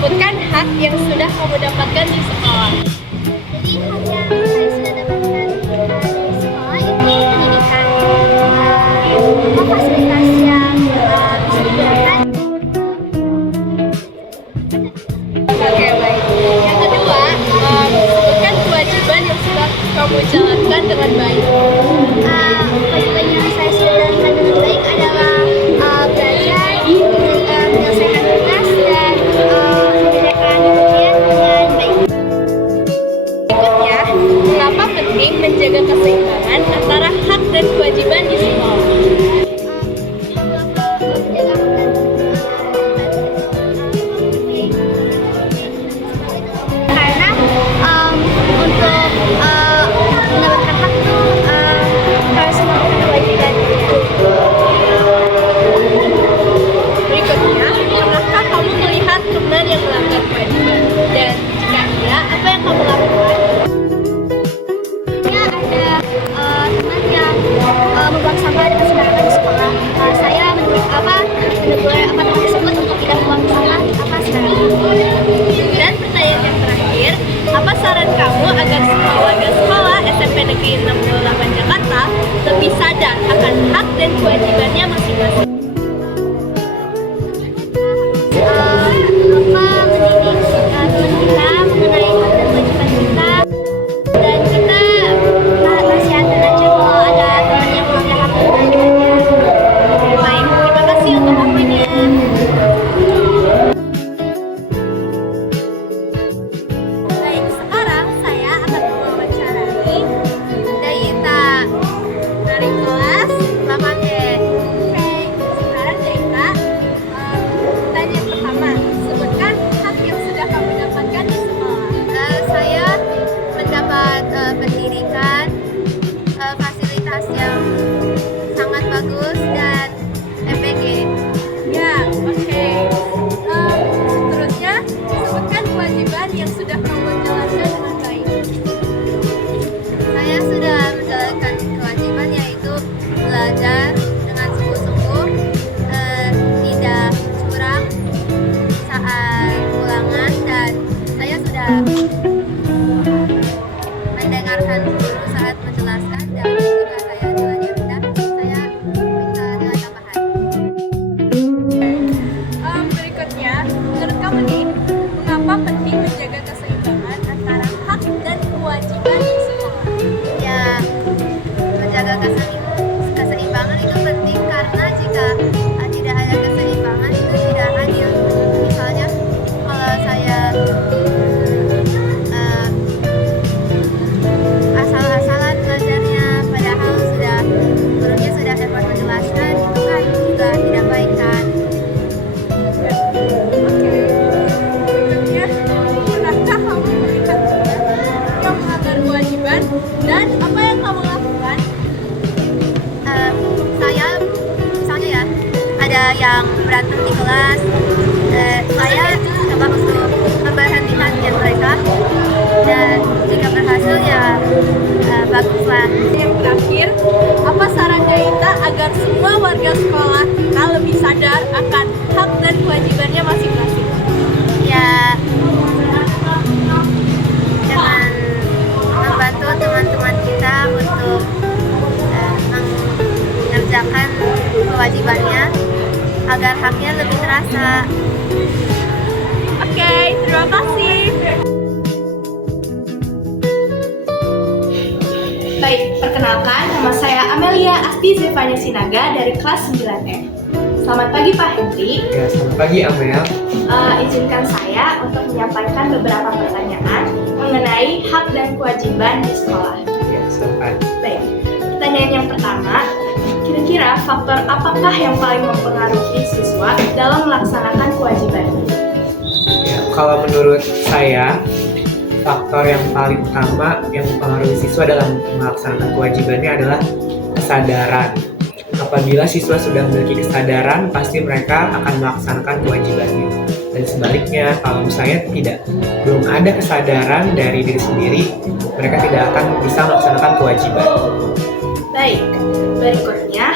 Sebutkan hak yang sudah kamu dapatkan di sekolah. Jadi hak yang saya sudah dapatkan di sekolah itu pendidikan, apa fasilitas yang bisa digunakan. Oke, baik. Yang kedua, sebutkan kewajiban yang sudah kamu jalankan dengan baik. Kewajiban yang saya sudah jalankan dengan baik adalah belajar, menyelesaikan tugas, dan mengerjakan ujian dengan baik. Berikutnya, mengapa penting menjaga keseimbangan antara hak dan kewajiban di sekolah? Karena untuk mendapatkan hak itu harus melakukan kewajiban. Berikutnya, pernahkah kamu melihat teman yang melanggar kewajiban? Dan jika iya, apa yang kamu lakukan? Ada teman yang membuang sampah dengan sembarangan di sekolah. Saya menegur teman tersebut untuk tidak membuang sampah sembarangan. Dan pertanyaan yang terakhir, apa saran kamu agar semua warga sekolah SMP Negeri 68 Jakarta lebih sadar akan hak dan kewajibannya masing-masing? Mendidik teman kita mengenai hak dan kewajiban kita, dan kita nasihatin aja kalau ada teman yang melanggar hak dan kewajibannya. Baik, terima kasih untuk waktunya. Baik, sekarang saya akan mewawancarai Daita dari kelas 8D. Oke, sekarang Daita, pertanyaan pertama, sebutkan hak yang sudah kamu dapatkan di sekolah. Saya mendapat pendidikan, fasilitas yang sangat bagus, dan MPG. Ya, oke. Seterusnya, sebutkan kewajiban yang sudah kamu jalankan dengan baik. Saya sudah menjalankan kewajiban, yaitu belajar dengan sungguh-sungguh, tidak curang saat ulangan, dan saya sudah mendengarkan guru saat menjelaskan, dan jika saya nilainya rendah, saya minta nilai tambahan. Berikutnya, menurut kamu nih, mengapa penting menjaga keseimbangan antara hak dan kewajiban di sekolah? Ya, menjaga keseimbangan itu penting karena jika tidak ada keseimbangan itu tidak adil. Misalnya kalau saya asal-asalan belajarnya, padahal gurunya sudah dapat menjelaskan, itu kan juga tidak baik kan. Oke. Berikutnya, pernahkah kamu melihat teman yang melanggar kewajiban dan apa yang kamu lakukan? Saya misalnya ya, ada yang berantem di kelas, saya coba untuk memberhentikan mereka, dan jika berhasil ya baguslah. Yang terakhir, apa saran Daita agar semua warga sekolah kita lebih sadar akan hak dan kewajibannya masing-masing? Ya, dengan membantu teman-teman kita untuk mengerjakan kewajibannya agar haknya lebih terasa. Oke, terima kasih. Baik, perkenalkan nama saya Amelia Asti Zevanya Sinaga dari kelas 9E. Selamat pagi Pak Hendri. Ya, selamat pagi Amel. Izinkan saya untuk menyampaikan beberapa pertanyaan mengenai hak dan kewajiban di sekolah. Ya, silakan. Baik, pertanyaan yang pertama, kira-kira faktor apakah yang paling mempengaruhi siswa dalam melaksanakan kewajibannya? Ya, kalau menurut saya, faktor yang paling utama yang mempengaruhi siswa dalam melaksanakan kewajibannya adalah kesadaran. Apabila siswa sudah memiliki kesadaran, pasti mereka akan melaksanakan kewajibannya. Dan sebaliknya, kalau misalnya belum ada kesadaran dari diri sendiri, mereka tidak akan bisa melaksanakan kewajiban. Baik, berikutnya,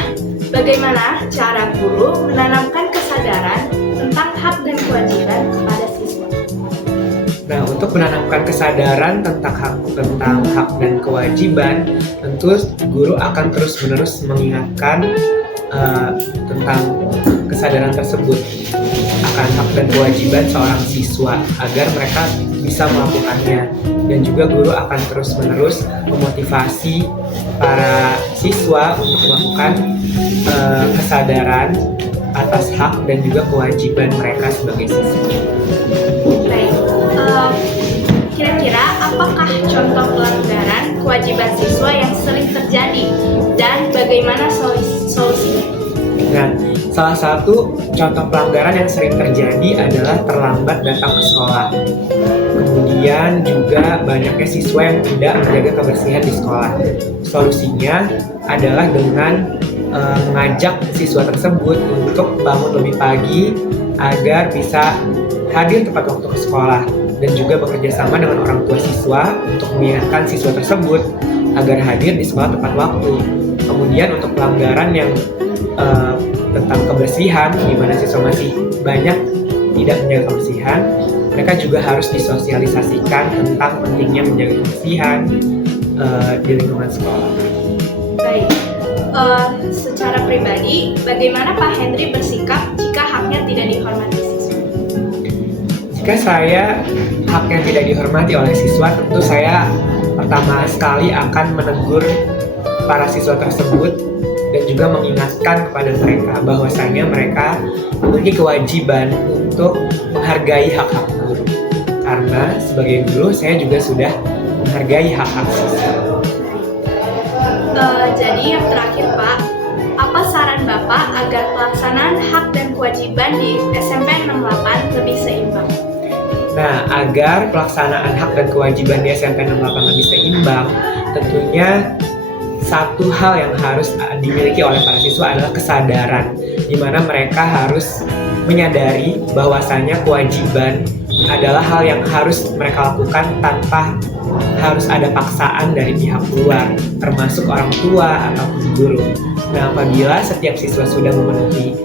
bagaimana cara guru menanamkan kesadaran tentang hak dan kewajiban kepada siswa? untuk menanamkan kesadaran tentang hak dan kewajiban, tentu guru akan terus-menerus mengingatkan tentang kesadaran tersebut akan hak dan kewajiban seorang siswa agar mereka bisa melakukannya, dan juga guru akan terus-menerus memotivasi para siswa untuk melakukan kesadaran atas hak dan juga kewajiban mereka sebagai siswa. Baik, kira-kira apakah contoh pelanggaran kewajiban siswa yang sering terjadi dan bagaimana solusinya? Nah, salah satu contoh pelanggaran yang sering terjadi adalah terlambat datang ke sekolah. Kemudian juga banyaknya siswa yang tidak menjaga kebersihan di sekolah. Solusinya adalah dengan mengajak siswa tersebut untuk bangun lebih pagi agar bisa hadir tepat waktu ke sekolah, dan juga bekerja sama dengan orang tua siswa untuk mengingatkan siswa tersebut agar hadir di sekolah tepat waktu. Kemudian untuk pelanggaran yang tentang kebersihan, di mana siswa masih banyak tidak menjaga kebersihan, mereka juga harus disosialisasikan tentang pentingnya menjaga kebersihan di lingkungan sekolah. Baik, secara pribadi, bagaimana Pak Henry bersikap jika haknya tidak dihormati siswa? Jika haknya tidak dihormati oleh siswa, tentu saya pertama sekali akan menegur para siswa tersebut dan juga mengingatkan kepada mereka bahwasanya mereka memiliki kewajiban untuk menghargai hak-hak guru. Karena sebagai guru saya juga sudah menghargai hak-hak siswa. Jadi yang terakhir Pak, apa saran Bapak agar pelaksanaan hak dan kewajiban di SMP 68 lebih seimbang? Nah, agar pelaksanaan hak dan kewajiban di SMP 68 lebih seimbang, tentunya satu hal yang harus dimiliki oleh para siswa adalah kesadaran, di mana mereka harus menyadari bahwasanya kewajiban adalah hal yang harus mereka lakukan tanpa harus ada paksaan dari pihak luar, termasuk orang tua atau guru. Nah, apabila setiap siswa sudah memenuhi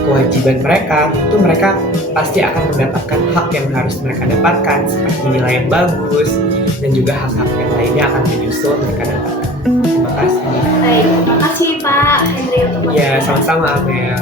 kewajiban mereka, tentu mereka pasti akan mendapatkan hak yang harus mereka dapatkan, seperti nilai yang bagus, dan juga hak-hak yang lainnya akan menyusul mereka dapatkan. Terima kasih. Baik, terima kasih Pak Henry untuk Ya, sama-sama Amel.